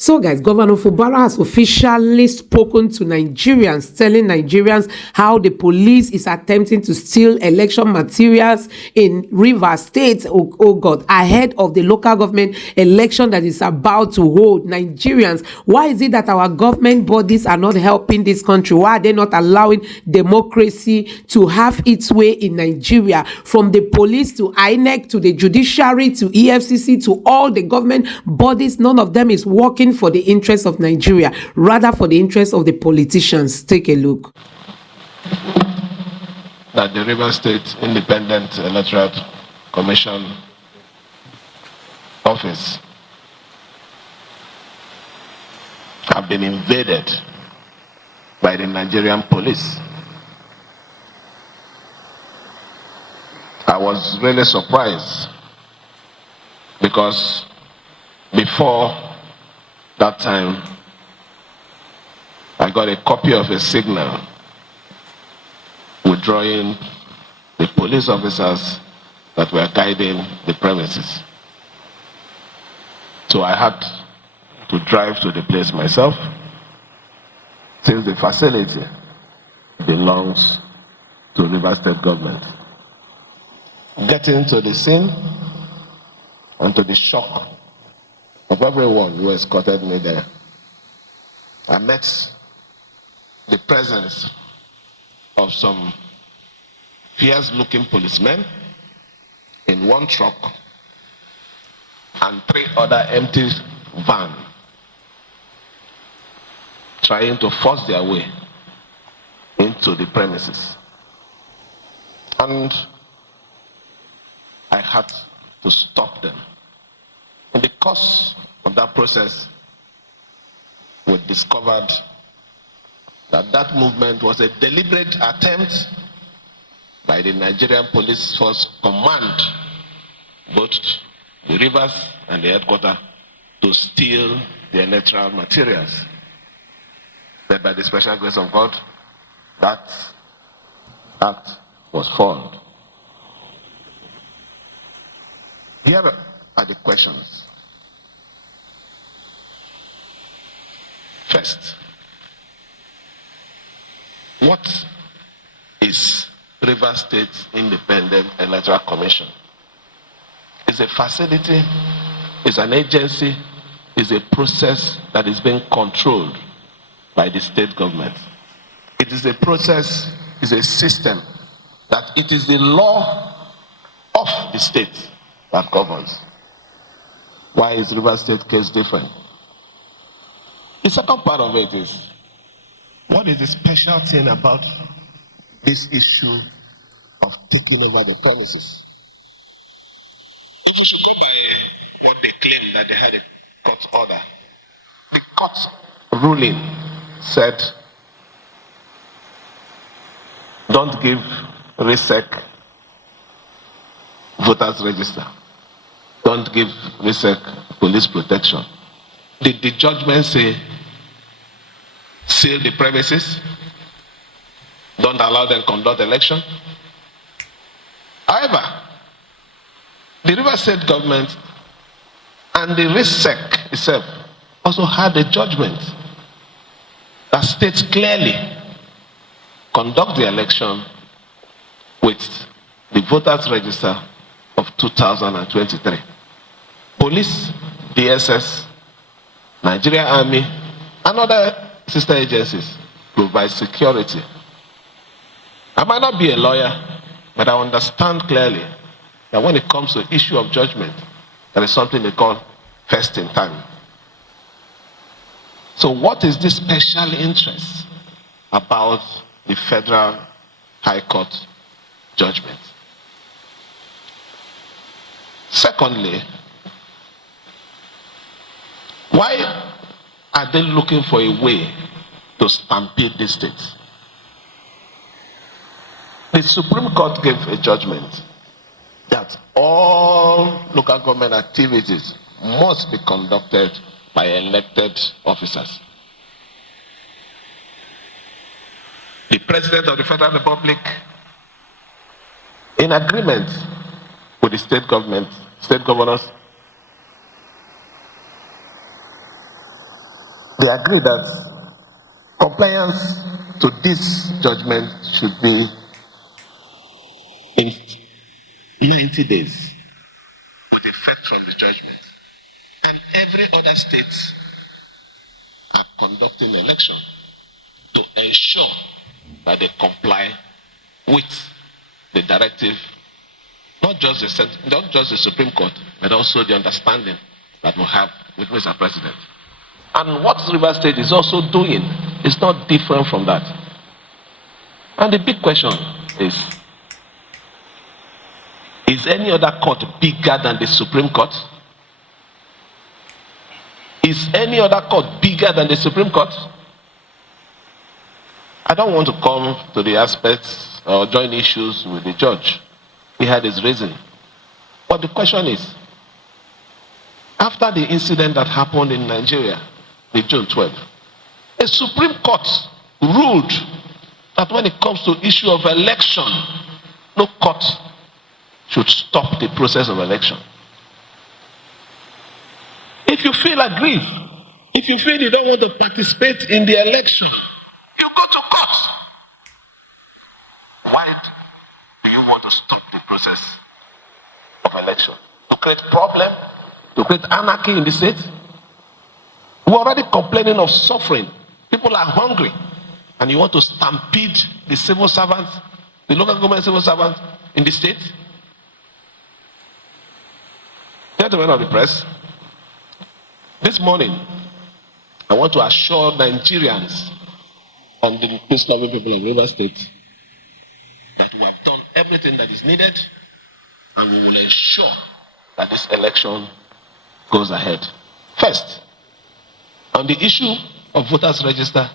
So guys, Governor Fubara has officially spoken to Nigerians, telling Nigerians how the police is attempting to steal election materials in Rivers State, oh God, ahead of the local government election that is about to hold. Nigerians, why is it that our government bodies are not helping this country? Why are they not allowing democracy to have its way in Nigeria? From the police to INEC to the judiciary to EFCC to all the government bodies, none of them is working for the interests of Nigeria, rather for the interests of the politicians. Take a look. That the Rivers State Independent Electoral Commission office have been invaded by the Nigerian police. I was really surprised because before that time, I got a copy of a signal withdrawing the police officers that were guiding the premises. So I had to drive to the place myself, since the facility belongs to River State government. Getting to the scene and to the shock of everyone who escorted me there, I met the presence of some fierce-looking policemen in one truck and 3 other empty vans trying to force their way into the premises. And I had to stop them. In the course of that process, we discovered that that movement was a deliberate attempt by the Nigerian Police Force Command, both the Rivers and the headquarters, to steal the electoral materials. But by the special grace of God, that act was foiled. Here are the questions. First, what is River State Independent Electoral Commission? It's a facility, it's an agency, it's a process that is being controlled by the state government. It is a process, it's a system that it is the law of the state that governs. Why is River State case different? The second part of it is, what is the special thing about this issue of taking over the premises? What they claim that they had a court order. The court ruling said, don't give RSIEC voters register. Don't give RSIEC police protection. Did the judgment say, seal the premises? Don't allow them to conduct election? However, the River State government and the RSIEC itself also had a judgment that states clearly, conduct the election with the voters register of 2023. Police, DSS, Nigeria Army, and other sister agencies provide security. I might not be a lawyer, but I understand clearly that when it comes to the issue of judgment, there is something they call first in time. So what is this special interest about the Federal High Court judgment? Secondly, why are they looking for a way to stampede the state? The Supreme Court gave a judgment that all local government activities must be conducted by elected officers. The President of the Federal Republic, in agreement with the state government, state governors, they agree that compliance to this judgment should be in 90 days with effect from the judgment. And every other state are conducting election to ensure that they comply with the directive, not just the Supreme Court, but also the understanding that we have with Mr. President. And what River State is also doing is not different from that. And the big question is any other court bigger than the Supreme Court? Is any other court bigger than the Supreme Court? I don't want to come to the aspects or join issues with the judge. He had his reason. But the question is, after the incident that happened in Nigeria, the June 12th, a Supreme Court ruled that when it comes to issue of election, no court should stop the process of election. If you feel aggrieved, if you feel you don't want to participate in the election, you go to court. Why do you want to stop the process of election? To create problem? To create anarchy in the state? We're already complaining of suffering. People are hungry. And you want to stampede the civil servants, the local government civil servants in the state? Gentlemen of the press, this morning, I want to assure Nigerians and the peace-loving people of River State that we have done everything that is needed and we will ensure that this election goes ahead. First, on the issue of voters register,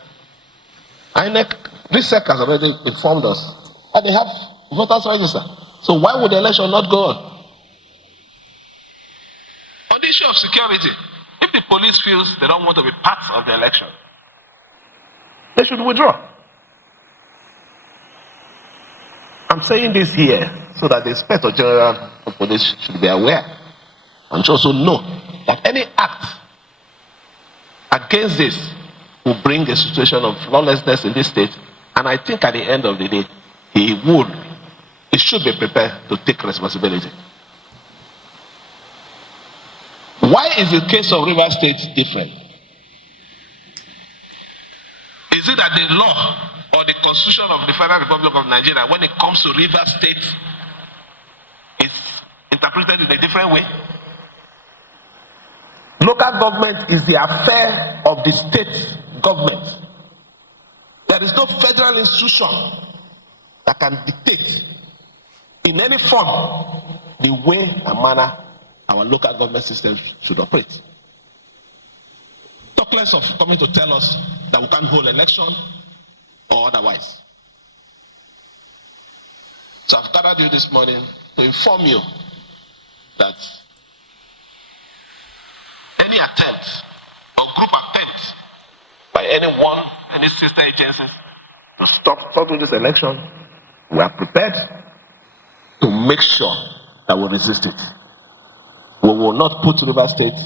RSIEC has already informed us that they have voters register. So why would the election not go on? On the issue of security, if the police feels they don't want to be part of the election, they should withdraw. I'm saying this here so that the Inspector General of Police should be aware and should also know that any act against this will bring a situation of lawlessness in this state, and I think at the end of the day, he should be prepared to take responsibility. Why is the case of River State different? Is it that the law or the Constitution of the Federal Republic of Nigeria, when it comes to River State, is interpreted in a different way? Local government is the affair of the state government. There is no federal institution that can dictate in any form the way and manner our local government system should operate. Talk less of coming to tell us that we can't hold election or otherwise. So I've gathered you this morning to inform you that any attempt or group attempt by anyone, any sister agencies to stop this election, we are prepared to make sure that we resist it. We will not put River State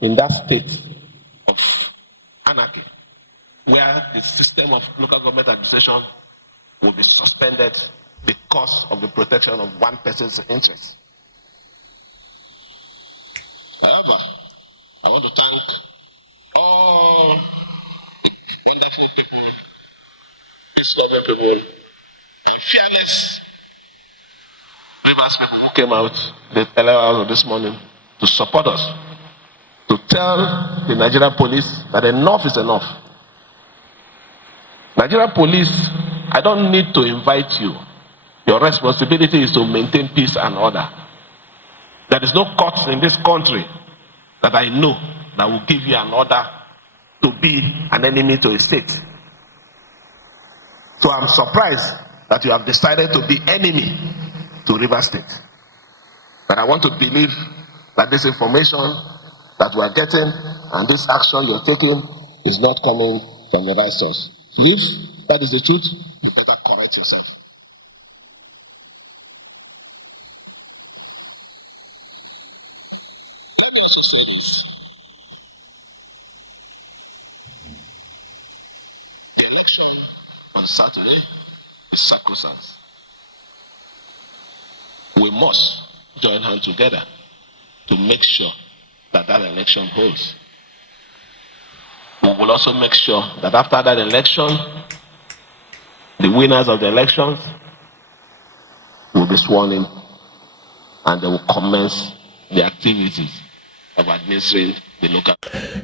in that state of anarchy where the system of local government administration will be suspended because of the protection of one person's interests. However, I want to thank all these other people, fearless Rivers people came out the early hours of this morning to support us, to tell the Nigerian police that enough is enough. Nigerian police, I don't need to invite you. Your responsibility is to maintain peace and order. There is no court in this country that I know that will give you an order to be an enemy to a state. So I'm surprised that you have decided to be enemy to River State. But I want to believe that this information that we are getting and this action you're taking is not coming from the right source. If that is the truth, you better correct yourself. Let me also say this. election on Saturday is sacrosanct. We must join hands together to make sure that that election holds. We will also make sure that after that election, the winners of the elections will be sworn in and they will commence the activities of administering the local.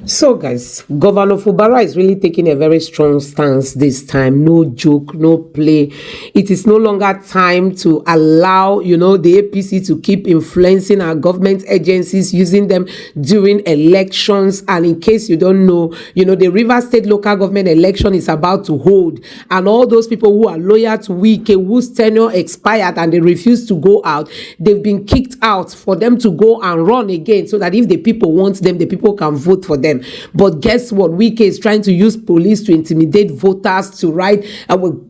So guys, Governor Fubara is really taking a very strong stance this time. No joke, no play. It is no longer time to allow, the APC to keep influencing our government agencies, using them during elections. And in case you don't know, the Rivers State local government election is about to hold. And all those people who are loyal to Wike, whose tenure expired and they refuse to go out, they've been kicked out for them to go and run again, so that if the people want them, the people can vote for them. But guess what? Wike is trying to use police to intimidate voters to write.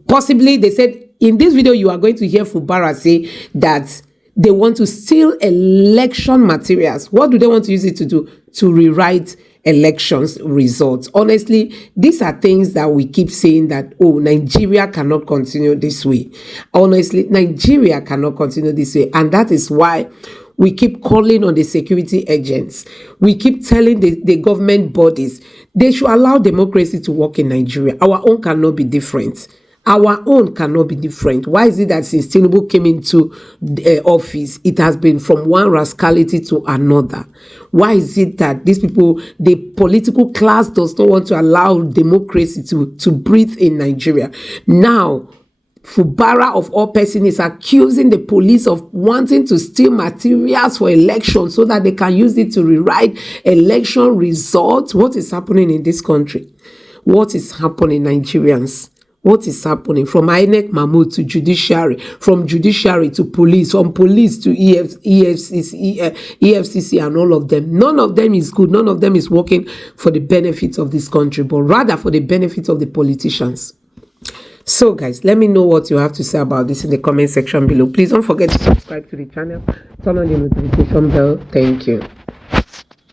Possibly, they said in this video, you are going to hear Fubara say that they want to steal election materials. What do they want to use it to do? To rewrite elections results. Honestly, these are things that we keep saying that, Nigeria cannot continue this way. Honestly, Nigeria cannot continue this way. And that is why we keep calling on the security agents. We keep telling the government bodies they should allow democracy to work in Nigeria. Our own cannot be different. Our own cannot be different. Why is it that since Tinubu came into office, it has been from one rascality to another? Why is it that these people, the political class, does not want to allow democracy to breathe in Nigeria? Now, Fubara of all persons is accusing the police of wanting to steal materials for elections so that they can use it to rewrite election results. What is happening in this country? What is happening, Nigerians? What is happening? From INEC Mahmoud to judiciary, from judiciary to police, from police to EFCC and all of them. None of them is good. None of them is working for the benefits of this country, but rather for the benefits of the politicians. So guys, let me know what you have to say about this in the comment section below. Please don't forget to subscribe to the channel, turn on the notification bell. Thank you.